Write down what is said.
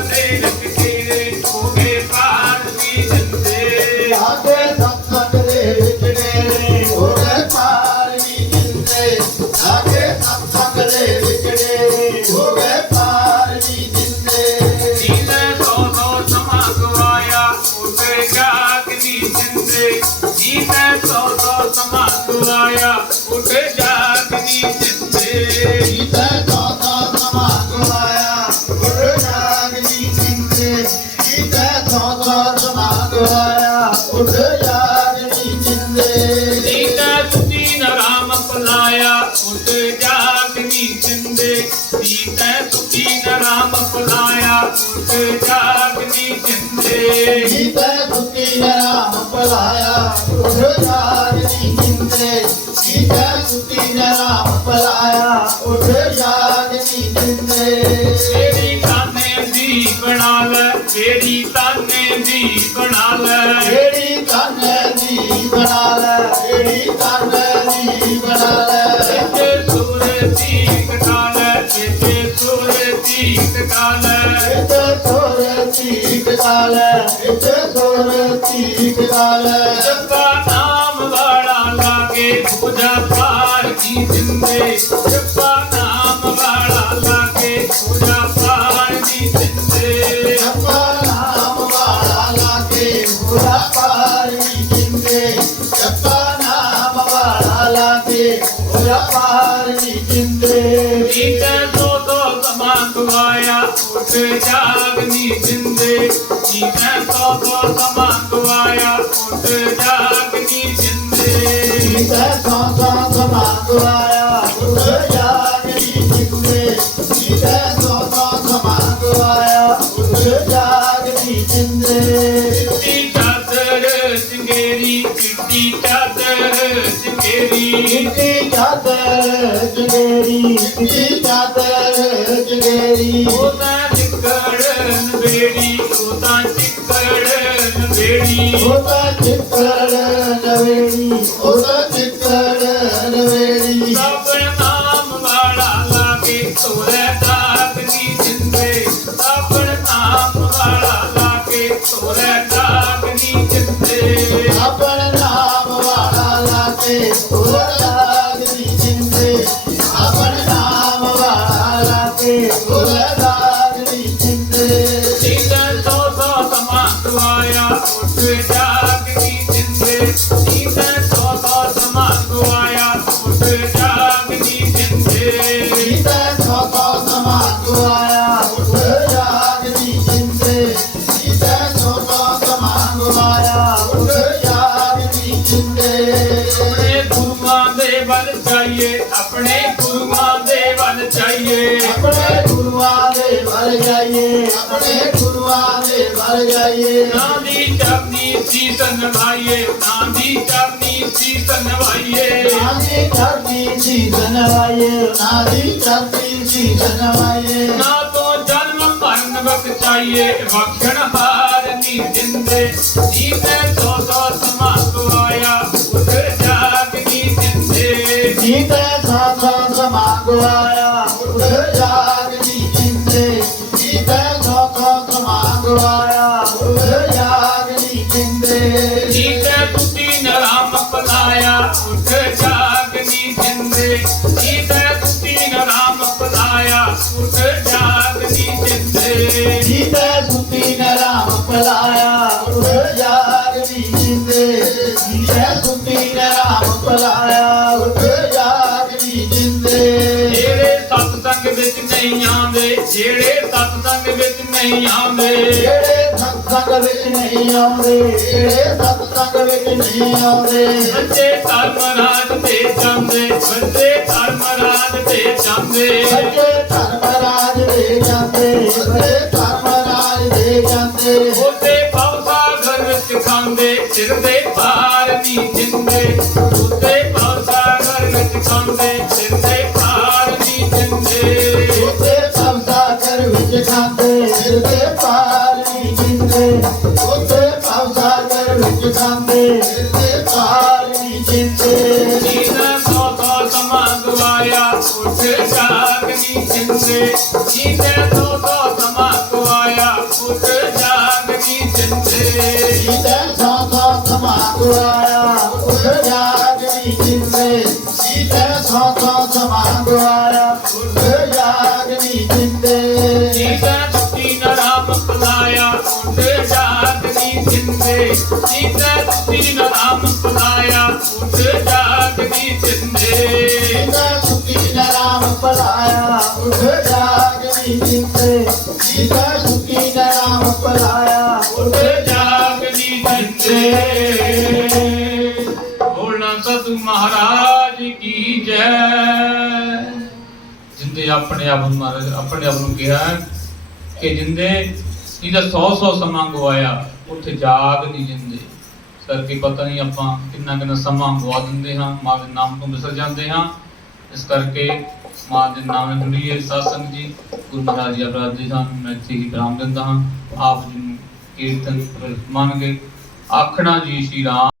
ਦੇ ਵਿੱਚ ਤੇਰੇ ਹੋਗੇ ਪਾਰਤੀ ਜਿੰਦੇ। ਲਾਗੇ ਸਤਸੰਗ ਦੇ ਗਵਾਇਆ ਉੱਠ ਜਾਗਨੀ ਜਿੰਦੇ ਜੀਨੇ ਸੁਤੀ ਨ ਰਾਮ ਪਲਾਇਆ ਉੱਠ ਜਾਗਨੀ ਜਿੰਦੇ ਜੀਨੇ ਸੁਤੀ ਨ ਰਾਮ ਪਲਾਇਆ ਉੱਠ ਜਾਗਨੀ ਜਿੰਦੇ ਜੀਤਾ ਸੁਤੀ ਨਾਮ ਪਲਾਇਆ ਉੱਠ ਜਾਗਨੀ ਜਿੰਦੇ ਜੀਤਾ ਸੁਤੀ ਨਾਮ ਪਲਾਇਆ ਉੱਠ ਜਾਗਨੀ ਜਿੰਦੇ ਤੇਰੀ ਤਾਨੇ ਦੀ ਬਣਾ ਲੈ ਤੇਰੀ ਤਾਨੇ ਦੀ ਬਣਾ ਲੈ। ਬਣਾ ਲੈ ਜਿਹੜੀ ਕੰਨ ਦੀ ਬਣਾ ਲੈ ਇੱਥੇ ਸੂਰਤੀ ਕਟਾ ਲੈ ਇੱਥੇ ਸੂਰਤੀ ਕਟਾ ਲੈ ਇੱਥੇ ਸੋਰ ਚੀਕ ਲੈ ਇੱਥੇ ਗਵਾਇਆ ਉੱਠ ਜਾਗਨੀ ਜਿੰਦੇ। ਜੀਤੇ ਸੋ ਸੋ ਸਮਾ ਗਵਾਇਆ ਉੱਠ ਜਾਗਨੀ ਜਿੰਦੇ। ਜੀਤਾ ਸੌ ਸੌ ਸਮਾ ਗਵਾਇਆ ਚੰਗੇਰੀ ਚਾਦਰ ਚੰਗੇਰੀ। ਕਿੰਨੀ ਚਾਦਰ ਜਗੇਰੀ ਕਿੰਨੀ ਚਾਦਰ ਜਗੇਰੀ ਉਹ ਤਾਂ ਚਿੱਕੜ ਨਵੇੜੀ ਉਹ ਤਾਂ ਚਿੱਕੜ ਨਵੇੜੀ। ਉਹਦਾ ਚਿੱਕੜ ਨਵੇੜੀ, ਉਹਦਾ ਚਿੱਕੜ ਨਵੇੜੀ ਜਾਈਏ ਆਪਣੇ ਗੁਰੂਆਂ ਦੇ ਵੱਲ ਜਾਈਏ। ਨਾ ਦੀ ਚਰਨੀ ਸੀਸ ਨਵਾਈਏ ਨਾ ਦੀ ਚਰਨੀ ਸੀਸ ਨਵਾਈਏ ਨਾਦੀ ਧਰਤੀ ਸੀ ਧਨਵਾਏ ਨਾਦੀ ਧਰਤੀ ਸੀ ਧਨਵਾਏ ਨਾ ਤੋਂ ਜਨਮ ਮਰਨ ਬਖਸ਼ਾਈਏ ਬਖਸ਼ਣ ਹਾਰ ਨੀ ਜਿੰਦੇ। ਜੀਤੇ ਸੋ ਸੋ ਸਮਾ ਗਵਾਇਆ ਉੱਠ ਜਾਗਨੀ ਜਿੰਦੇ। ਜੀਤੇ ਸਾਥਾ ਸਮਾ ਗਵਾਇਆ ਜੀਤੇ ਸੁਤੀ ਨਰਾਮ ਪਲਾਇਆ। ਉੱਠ ਜਾਗਦੀ ਜਿੰਦੇ। ਜੀਤੇ ਸੁਤੀ ਨਰਾਮ ਪਲਾਇਆ। ਉੱਠ ਜਾਗਦੀ ਜਿੰਦੇ। ਜਿਹੜੇ ਸਤਸੰਗ ਵਿੱਚ ਨਹੀਂ ਆਉਂਦੇ ਜਿਹੜੇ ਸਤਸੰਗ ਵਿੱਚ ਨਹੀਂ ਆਉਂਦੇ। ਜਿਹੜੇ ਸਤਸੰਗ ਵਿੱਚ ਨਹੀਂ ਆਉਂਦੇ ਜਿਹੜੇ ਸਤਸੰਗ ਵਿੱਚ ਨਹੀਂ ਆਉਂਦੇ। ਬੱਚੇ ਧਰਮ ਰਾਜ ਤੇ ਜਾਂਦੇ ਬੱਚੇ ਧਰਮ ਰਾਜ ਤੇ ਜਾਂਦੇ। ਸੱਚੇ ਉਹਦੇ ਭਵਸਾਗਰ ਵਿੱਚ ਖਾਂਦੇ ਸਿਰ ਦੇ ਪਾਰ ਨਹੀਂ ਜਿੰਦੇ। ਉਹਦੇ ਭਵਸਾਗਰ ਵਿੱਚ ਖਾਂਦੇ ਸਿਰ ਦੇ ਪਾਰ ਨਹੀਂ ਜਿੰਦੇ। ਸਬਦਾ ਕਰ ਵਿੱਚ ਖਾਂਦੇ ਸਿਰ ਤੇ ਪਾਰ ਨਹੀਂ ਜਿੰਦੇ। ਸਬਦਾ ਕਰ ਵਿੱਚ ਖਾਂਦੇ ਸਿਰ ਤੇ ਪਾਰ ਨਹੀਂ ਜਿੰਦੇ। ਜੀਨਾ ਸੋ ਸੋ ਸਮਾ ਗਵਾਇਆ ਉੱਠ ਜਾਗਨੀ ਜਿੰਦੇ। ਜੀਨੇ ਜਿੰਦੇ ਸੀਤੇ ਸੋ ਸੋ ਸਮਾਂ ਗਵਾਇਆ ਉੱਠ ਜਾਗ ਨੀ ਜਿੰਦੇ ਜੀਤਾ ਸੁਤੀ ਨਾਮ ਪਲਾਇਆ ਉੱਠ ਜਾਗਨੀ ਜਿੰਦੇ ਜੀਤਾ ਸੁਤੀ ਨਾਮ ਪਲਾਇਆ ਉੱਠ ਜਾਗਨੀ ਜਿੰਦੇ ਸੀਤਾ ਸੁਖੀ ਨਾਮ ਪਲਾਇਆ ਉੱਠ ਜਾਗ ਨੀ ਜਿੰਦੇ ਸੀਤਾ ਸੁਖੀ ਨਾਮ ਪਲਾਇਆ ਉੱਠ ਜਾਗਨੀ ਜਿੰਦੇ ਬੋਲਣਾ ਸਤਿ ਮਹਾਰਾਜ। ਜੈ ਜਿੰਦੇ ਆਪਣੇ ਆਪ ਨੂੰ ਮਹਾਰਾਜ ਆਪਣੇ ਆਪ ਨੂੰ ਕਿਹਾ ਕਿ ਜਿੰਦੇ ਇਹਦਾ 100 100 ਸਮਾਂ ਗਵਾਇਆ, ਉੱਥੇ ਜਾਗ ਨਹੀਂ ਜਿੰਦੇ। ਸਰ ਕੀ ਪਤਾ ਨਹੀਂ ਆਪਾਂ ਕਿੰਨਾ ਕਿੰਨਾ ਸਮਾਂ ਗਵਾ ਦਿੰਦੇ ਹਾਂ, ਮਾਂ ਦੇ ਨਾਮ ਤੋਂ ਵਿਸਰ ਜਾਂਦੇ ਹਾਂ। ਇਸ ਕਰਕੇ ਮਾਂ ਦੇ ਨਾਮ ਨਾਲ ਜੁੜੀਏ ਸਾਸੰਗ ਜੀ। ਗੁਰੂ ਮਹਾਰਾਜ ਜੀ ਅਪਰਾਧੀ ਸਾਨੂੰ, ਮੈਂ ਇੱਥੇ ਹੀ ਬਰਾਮ ਦਿੰਦਾ ਹਾਂ। ਆਪ ਜੀ ਨੂੰ ਕੀਰਤਨ ਮੰਨ ਗਏ। ਆਖਣਾ ਜੀ ਸ਼੍ਰੀ ਰਾਮ।